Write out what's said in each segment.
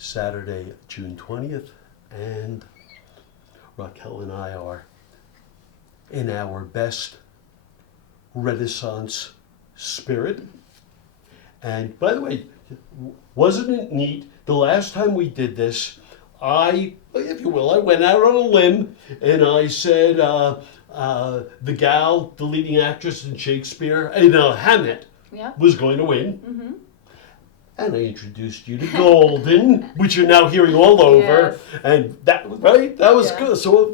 Saturday, June 20th, and Raquel and I are in our best Renaissance spirit. And by the way, wasn't it neat? The last time we did this, I went out on a limb and I said the gal, the leading actress in Shakespeare, in Hamlet, was going to win. Mm-hmm. And I introduced you to Golden, which you're now hearing all over. Yes. And that was good. So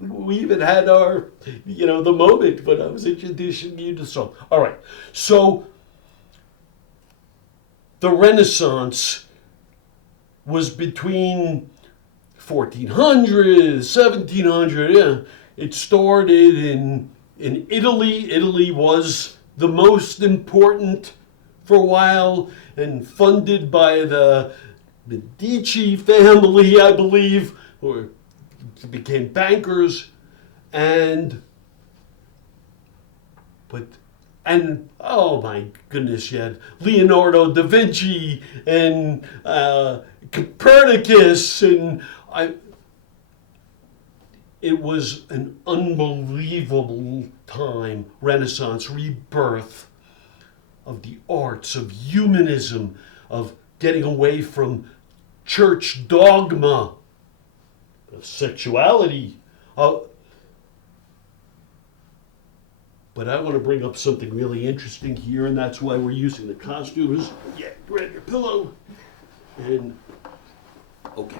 we even had our, the moment when I was introducing you to song. All right. So the Renaissance was between 1400, 1700. Yeah. It started in Italy. Italy was the most important for a while, and funded by the Medici family, I believe, who became bankers, and oh my goodness, you had Leonardo da Vinci and Copernicus, and it was an unbelievable time, Renaissance, rebirth of the arts, of humanism, of getting away from church dogma, of sexuality. But I want to bring up something really interesting here, and that's why we're using the costumes. Yeah, grab your pillow. And, okay.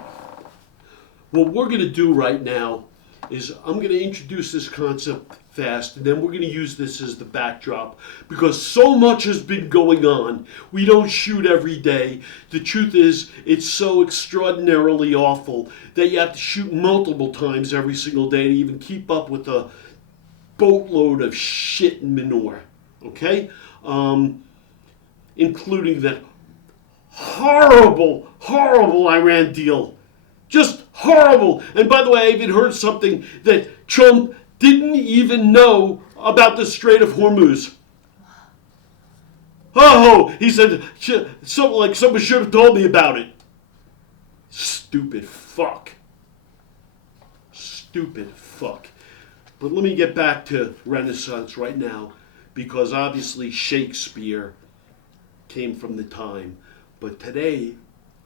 What we're going to do right now is I'm going to introduce this concept fast, and then we're going to use this as the backdrop, because so much has been going on. We don't shoot every day. The truth is, it's so extraordinarily awful that you have to shoot multiple times every single day to even keep up with a boatload of shit and manure, okay? Including that horrible Iran deal. Just horrible. And by the way, I even heard something that Trump didn't even know about the Strait of Hormuz. Oh, he said, someone should have told me about it. Stupid fuck. But let me get back to Renaissance right now, because obviously Shakespeare came from the time. But today,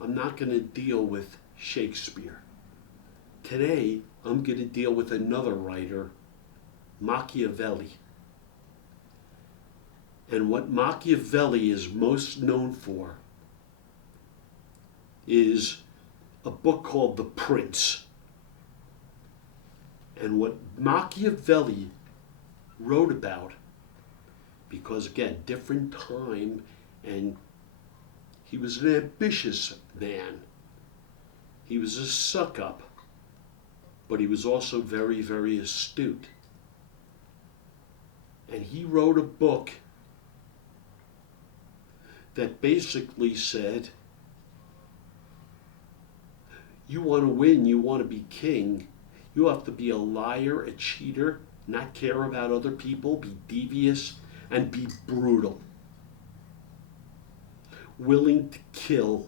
I'm not going to deal with Shakespeare. Today, I'm going to deal with another writer, Machiavelli. And what Machiavelli is most known for is a book called The Prince. And what Machiavelli wrote about, because again, different time, and he was an ambitious man. He was a suck-up, but he was also very, very astute. And he wrote a book that basically said, you want to win, you want to be king, you have to be a liar, a cheater, not care about other people, be devious, and be brutal. Willing to kill.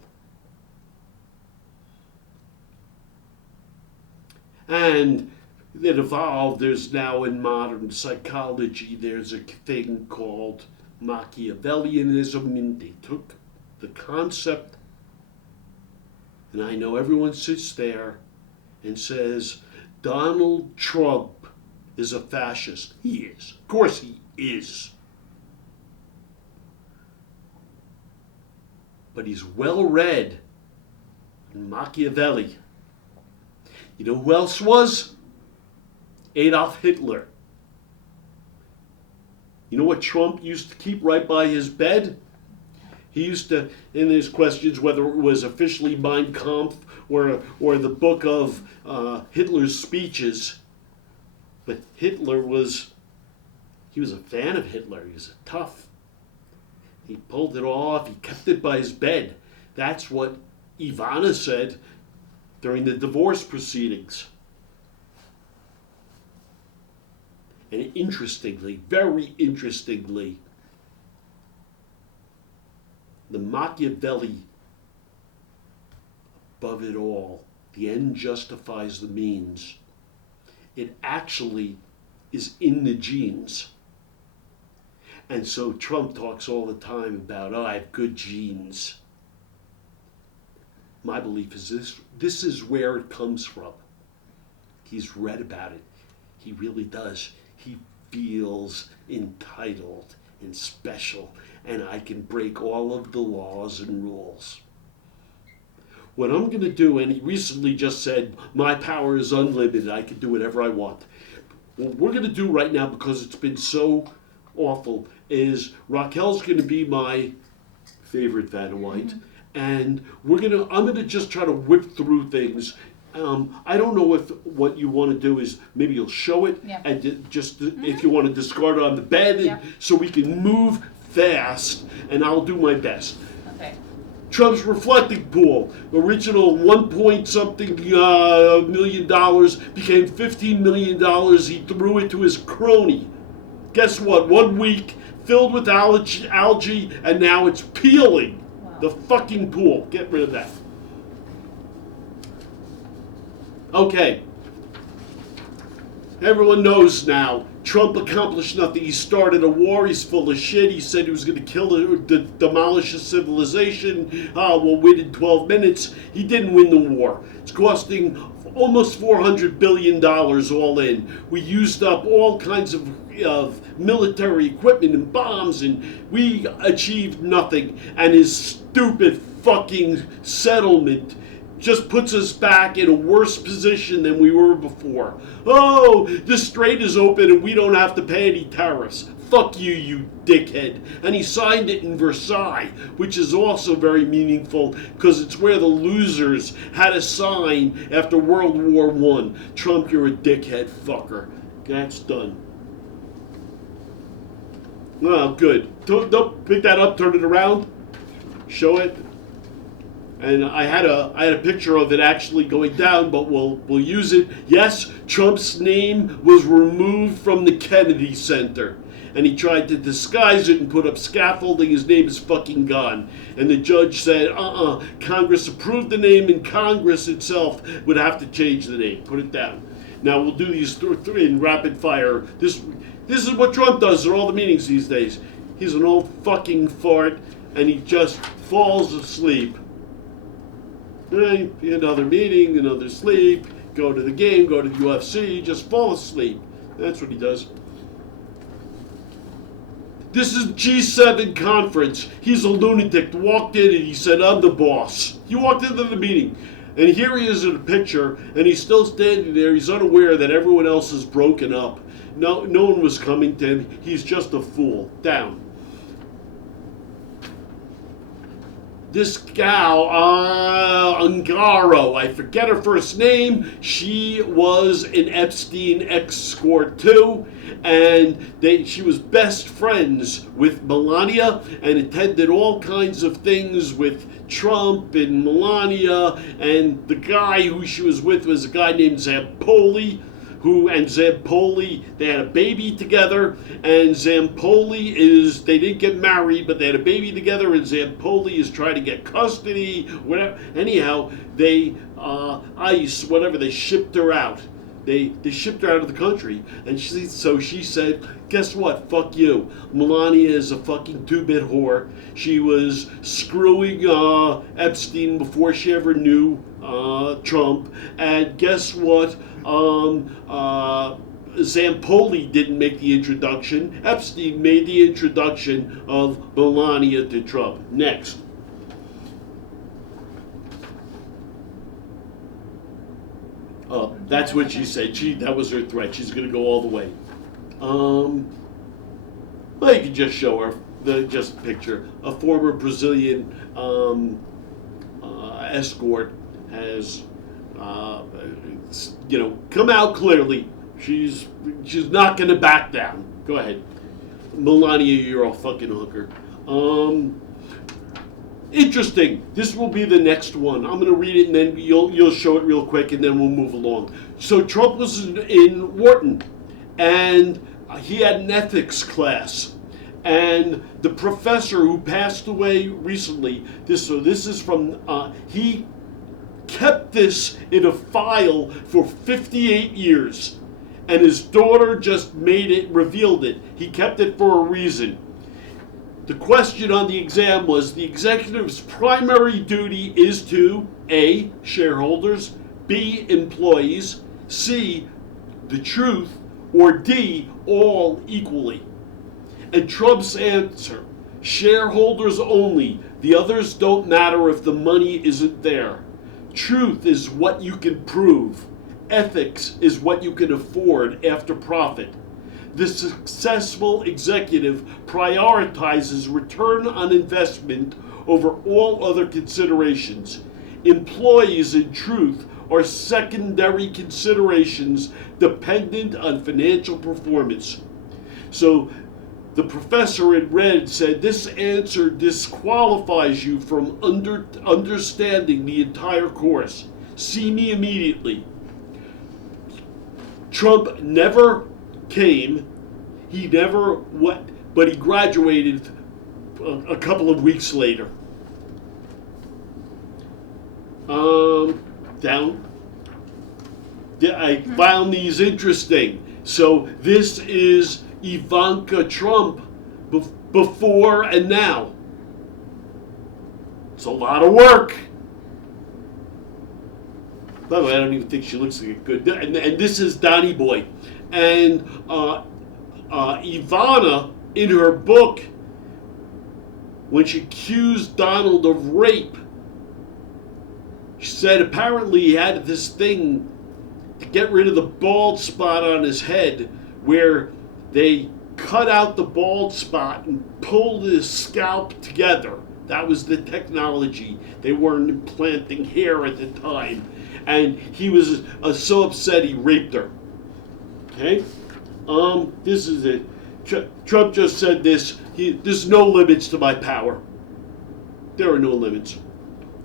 And it evolved. There's now in modern psychology, there's a thing called Machiavellianism, and they took the concept, and I know everyone sits there and says, Donald Trump is a fascist. He is. Of course he is. But he's well read in Machiavelli. You know who else was? Adolf Hitler. You know what Trump used to keep right by his bed? He used to, in his questions, whether it was officially Mein Kampf or the book of Hitler's speeches, but Hitler was a fan of Hitler. He was tough. He pulled it off. He kept it by his bed. That's what Ivana said during the divorce proceedings. And interestingly, very interestingly, the Machiavelli above it all, the end justifies the means. It actually is in the genes. And so Trump talks all the time about, oh, I have good genes. My belief is this is where it comes from. He's read about it. He really does. He feels entitled and special, and I can break all of the laws and rules. What I'm going to do, and he recently just said, my power is unlimited, I can do whatever I want. What we're going to do right now, because it's been so awful, is Raquel's going to be my favorite Vanna White, and I'm going to just try to whip through things. I don't know if what you want to do is maybe you'll show it, and just if you want to discard it on the bed, so we can move fast, and I'll do my best. Okay. Trump's reflecting pool, original 1 point something million dollars, became $15 million. He threw it to his crony. Guess what? 1 week, filled with algae, and now it's peeling. Wow. The fucking pool. Get rid of that. Okay. Everyone knows now. Trump accomplished nothing. He started a war. He's full of shit. He said he was going to demolish a civilization. We'll win in 12 minutes. He didn't win the war. It's costing almost $400 billion all in. We used up all kinds of military equipment and bombs, and we achieved nothing. And his stupid fucking settlement just puts us back in a worse position than we were before. Oh, the strait is open and we don't have to pay any tariffs. Fuck you, you dickhead. And he signed it in Versailles, which is also very meaningful because it's where the losers had to sign after World War I. Trump, you're a dickhead fucker. That's done. Well, good. Don't pick that up, turn it around, show it. And I had a picture of it actually going down, but we'll use it. Yes, Trump's name was removed from the Kennedy Center, and he tried to disguise it and put up scaffolding. His name is fucking gone. And the judge said, Congress approved the name, and Congress itself would have to change the name. Put it down. Now we'll do these three in rapid fire. This is what Trump does at all the meetings these days. He's an old fucking fart, and he just falls asleep. Right? Another meeting, another sleep, go to the game, go to the UFC, just fall asleep. That's what he does. This is G7 conference. He's a lunatic. Walked in and he said, I'm the boss. He walked into the meeting. And here he is in a picture, and he's still standing there. He's unaware that everyone else is broken up. No one was coming to him. He's just a fool. Down. This gal, Ungaro, I forget her first name. She was an Epstein escort too, and she was best friends with Melania and attended all kinds of things with Trump and Melania. And the guy who she was with was a guy named Zampoli. Zampoli, they had a baby together, and Zampoli they didn't get married, but they had a baby together, and Zampoli is trying to get custody, whatever. Anyhow, they shipped her out. They shipped her out of the country, and she said, guess what, fuck you. Melania is a fucking two-bit whore. She was screwing Epstein before she ever knew Trump, and guess what? Zampoli didn't make the introduction. Epstein made the introduction of Melania to Trump. Next. That's what she said. That was her threat. She's going to go all the way. Well, you can just show her just picture. A former Brazilian escort has, come out clearly. She's not going to back down. Go ahead, Melania. You're a fucking hooker. Interesting. This will be the next one. I'm going to read it, and then you'll show it real quick, and then we'll move along. So Trump was in Wharton, and he had an ethics class, and the professor who passed away recently. This is from he kept this in a file for 58 years. And his daughter just revealed it. He kept it for a reason. The question on the exam was, the executive's primary duty is to A, shareholders, B, employees, C, the truth, or D, all equally. And Trump's answer, shareholders only. The others don't matter if the money isn't there. Truth is what you can prove. Ethics is what you can afford after profit. The successful executive prioritizes return on investment over all other considerations. Employees, in truth, are secondary considerations dependent on financial performance. So the professor in red said, this answer disqualifies you from understanding the entire course. See me immediately. Trump never came, he never what, but he graduated a couple of weeks later. Down. I found these interesting. So this is Ivanka Trump before and now. It's a lot of work. By the way, I don't even think she looks like a good. And this is Donny Boy. And Ivana, in her book, when she accused Donald of rape, she said apparently he had this thing to get rid of the bald spot on his head where they cut out the bald spot and pulled his scalp together. That was the technology. They weren't implanting hair at the time. And he was so upset he raped her. Okay? This is it. Trump just said this. There's no limits to my power. There are no limits.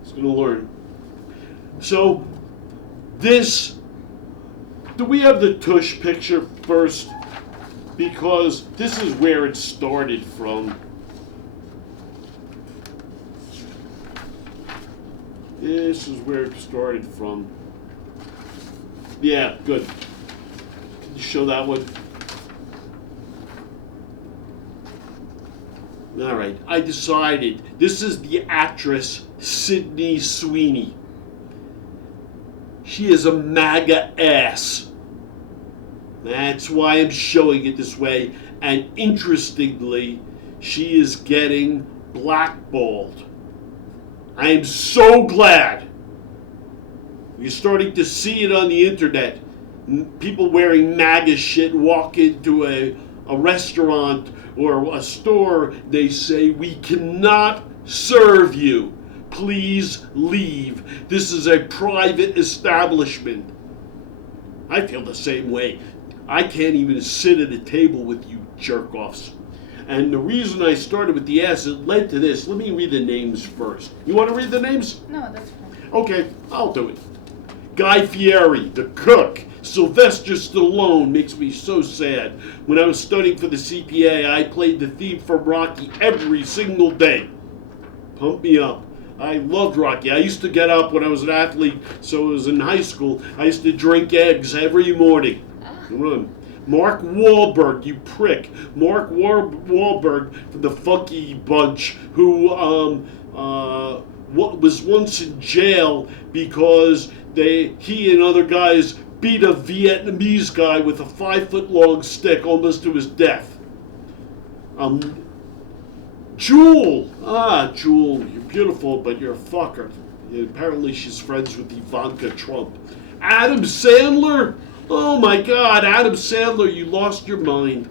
He's going to learn. So, this... Do we have the tush picture first? Because this is where it started from. This is where it started from. Yeah, good. Can you show that one? All right, I decided. This is the actress Sydney Sweeney. She is a MAGA ass. That's why I'm showing it this way. And interestingly, she is getting blackballed. I am so glad. You're starting to see it on the internet. People wearing MAGA shit walk into a restaurant or a store. They say, we cannot serve you. Please leave. This is a private establishment. I feel the same way. I can't even sit at a table with you jerk-offs. And the reason I started with the ass, it led to this. Let me read the names first. You want to read the names? No, that's fine. Okay, I'll do it. Guy Fieri, the cook. Sylvester Stallone makes me so sad. When I was studying for the CPA, I played the theme from Rocky every single day. Pump me up. I loved Rocky. I used to get up when I was an athlete, so I was in high school. I used to drink eggs every morning. Run. Mark Wahlberg, you prick. Mark Wahlberg from the Funky Bunch, who was once in jail because he and other guys beat a Vietnamese guy with a 5-foot-long stick almost to his death. Jewel. Jewel, you're beautiful, but you're a fucker. Apparently she's friends with Ivanka Trump. Adam Sandler. Oh my God, Adam Sandler, you lost your mind.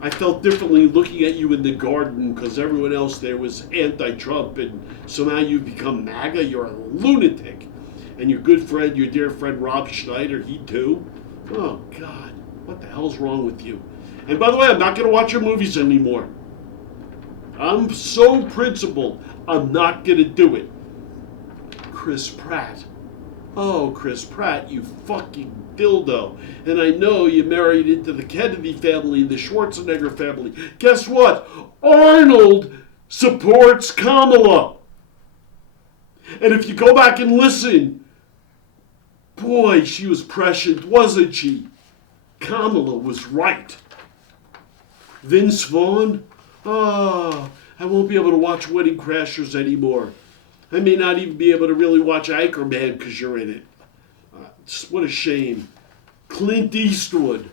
I felt differently looking at you in the garden because everyone else there was anti-Trump, and so now you've become MAGA. You're a lunatic. And your good friend, your dear friend Rob Schneider, he too. Oh God, what the hell's wrong with you? And by the way, I'm not going to watch your movies anymore. I'm so principled, I'm not going to do it. Chris Pratt. Oh, Chris Pratt, you fucking dildo. And I know you married into the Kennedy family and the Schwarzenegger family. Guess what? Arnold supports Kamala. And if you go back and listen, boy, she was prescient, wasn't she? Kamala was right. Vince Vaughn? I won't be able to watch Wedding Crashers anymore. I may not even be able to really watch Anchorman because you're in it. What a shame. Clint Eastwood.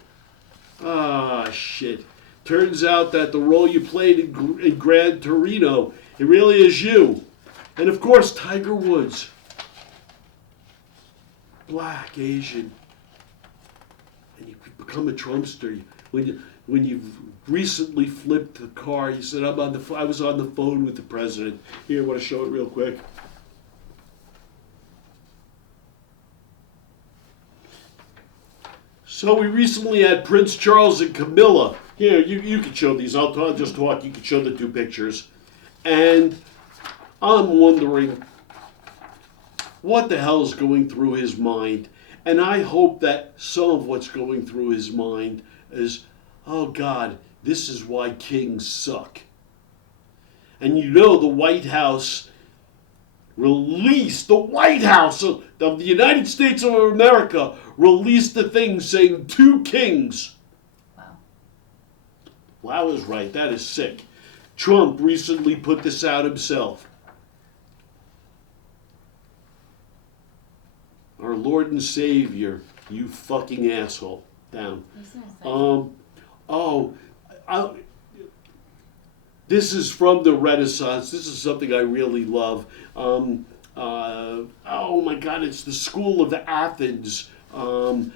Shit. Turns out that the role you played in Gran Torino, it really is you. And of course, Tiger Woods. Black, Asian. And you become a Trumpster. When you've recently flipped the car, you said, I was on the phone with the president. Here, I want to show it real quick. So we recently had Prince Charles and Camilla. Here, you can show these. I'll just talk. You can show the two pictures. And I'm wondering what the hell is going through his mind. And I hope that some of what's going through his mind is, oh God, this is why kings suck. And you know the White House released, the White House of the United States of America released the thing saying 2 kings. Wow. Wow is right, that is sick. Trump recently put this out himself. Our Lord and Savior, you fucking asshole. Down. This is from the Renaissance. This is something I really love. Oh my God, it's the School of Athens. And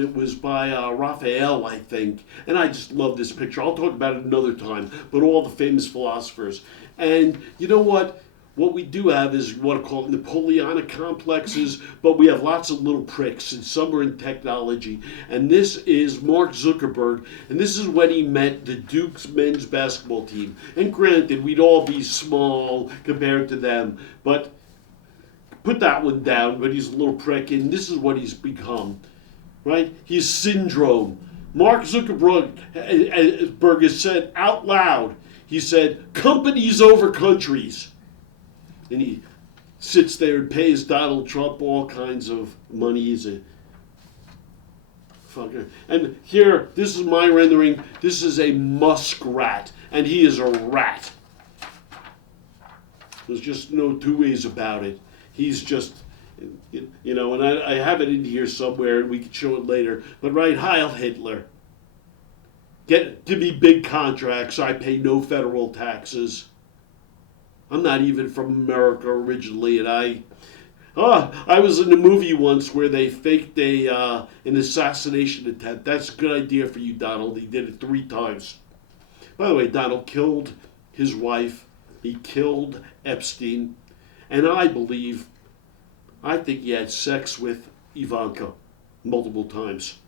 it was by Raphael, I think. And I just love this picture. I'll talk about it another time. But all the famous philosophers. And you know what? What we do have is what are called Napoleonic complexes, but we have lots of little pricks, and some are in technology. And this is Mark Zuckerberg, and this is when he met the Duke's men's basketball team. And granted, we'd all be small compared to them, but put that one down, but he's a little prick, and this is what he's become, right? He's syndrome. Mark Zuckerberg has said out loud, he said, companies over countries. And he sits there and pays Donald Trump all kinds of money. He's a fucker. And here, this is my rendering. This is a muskrat, and he is a rat. There's just no two ways about it. He's just, you know, and I have it in here somewhere, and we can show it later. But right, Heil Hitler. Get to me big contracts. I pay no federal taxes. I'm not even from America originally, and I was in a movie once where they faked an assassination attempt. That's a good idea for you, Donald. He did it 3 times. By the way, Donald killed his wife. He killed Epstein. And I think he had sex with Ivanka multiple times.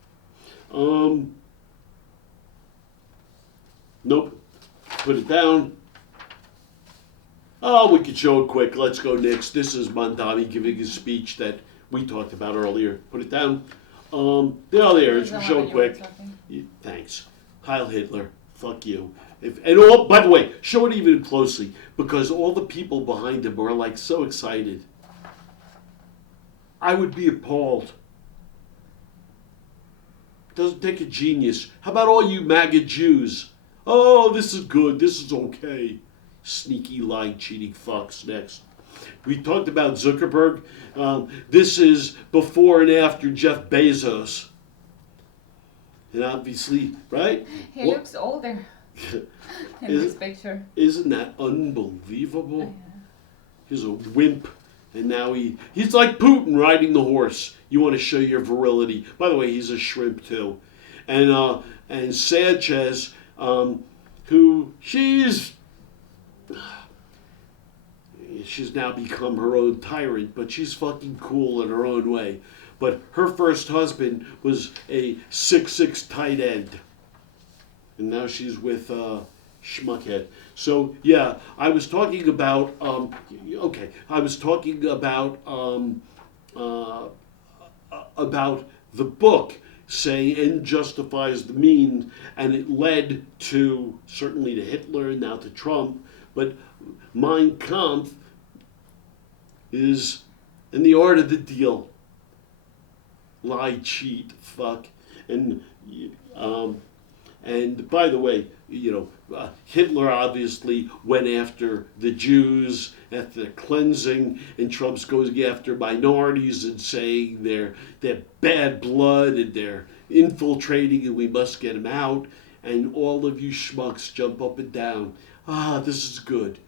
Nope. Put it down. Oh, we could show it quick. Let's go next. This is Mondani giving his speech that we talked about earlier. Put it down. There. Show it quick. Thanks. Heil Hitler. Fuck you. By the way, show it even closely because all the people behind him are like so excited. I would be appalled. Doesn't take a genius. How about all you MAGA Jews? Oh, this is good. This is okay. Sneaky, lying, cheating fucks. Next. We talked about Zuckerberg. This is before and after Jeff Bezos. And obviously, right? He looks older in this picture. Isn't that unbelievable? Yeah. He's a wimp. And now he's like Putin riding the horse. You want to show your virility. By the way, he's a shrimp too. And Sanchez, who she's now become her own tyrant, but she's fucking cool in her own way. But her first husband was a 6'6" tight end. And now she's with Schmuckhead. So, yeah, I was talking about, about the book saying end justifies the means, and it led to, certainly to Hitler, now to Trump, but Mein Kampf is in the art of the deal. Lie, cheat, fuck, and by the way, Hitler obviously went after the Jews, after the cleansing, and Trump's going after minorities and saying they're bad blood and they're infiltrating and we must get them out. And all of you schmucks jump up and down. This is good.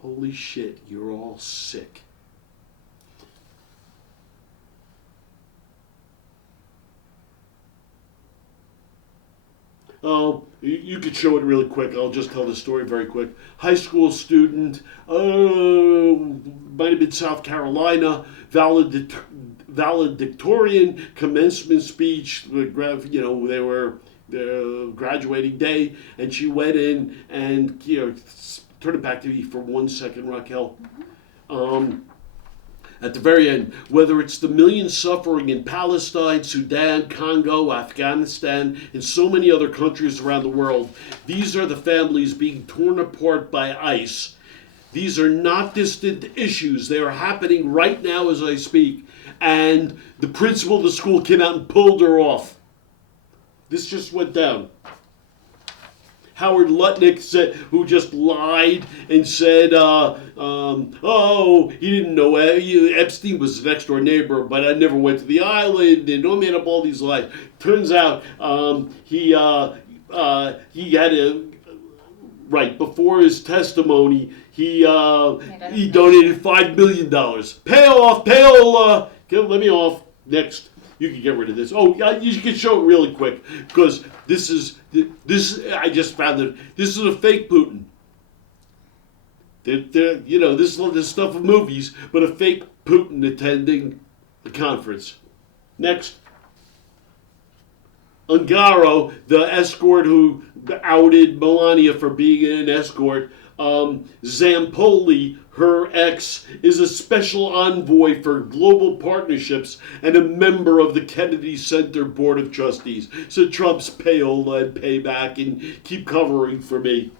Holy shit, you're all sick. You could show it really quick. I'll just tell the story very quick. High school student, might have been South Carolina, valedictorian, commencement speech. They were their graduating day, and she went in and turn it back to me for 1 second, Raquel. At the very end, whether it's the millions suffering in Palestine, Sudan, Congo, Afghanistan, and so many other countries around the world, these are the families being torn apart by ICE. These are not distant issues. They are happening right now as I speak. And the principal of the school came out and pulled her off. This just went down. Howard Lutnick said, who just lied and said, he didn't know Epstein was his next door neighbor, but I never went to the island, and made up all these lies. Turns out he had before his testimony, he donated $5 million. Pay off, let me off. Next. You can get rid of this. You can show it really quick because this is I just found that this is a fake Putin. This is stuff of movies, but a fake Putin attending the conference. Next. Ungaro, the escort who outed Melania for being an escort, Zampoli, her ex, is a special envoy for global partnerships and a member of the Kennedy Center Board of Trustees. So Trump's payola and payback and keep covering for me.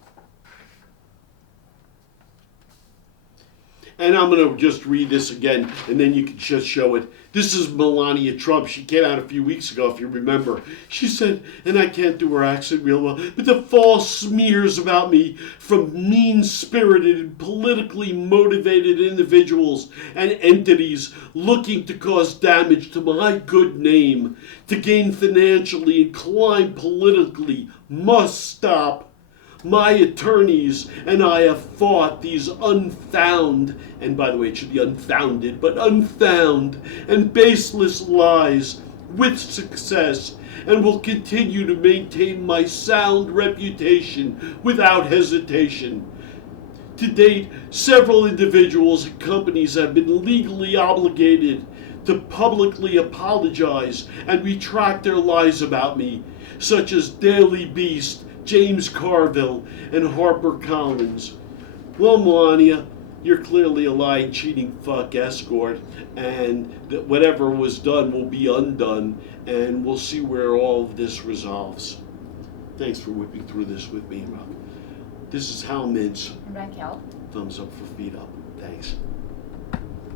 And I'm going to just read this again, and then you can just show it. This is Melania Trump. She came out a few weeks ago, if you remember. She said, and I can't do her accent real well, but the false smears about me from mean-spirited and politically motivated individuals and entities looking to cause damage to my good name, to gain financially and climb politically, must stop. My attorneys and I have fought these unfound, and by the way, it should be unfounded, but unfound and baseless lies with success, and will continue to maintain my sound reputation without hesitation. To date, several individuals and companies have been legally obligated to publicly apologize and retract their lies about me, such as Daily Beast, James Carville, and HarperCollins. Well, Melania, you're clearly a lying, cheating fuck escort, and that whatever was done will be undone, and we'll see where all of this resolves. Thanks for whipping through this with me, Rob. This is Hal Mintz. Raquel. Thumbs up for feet up. Thanks.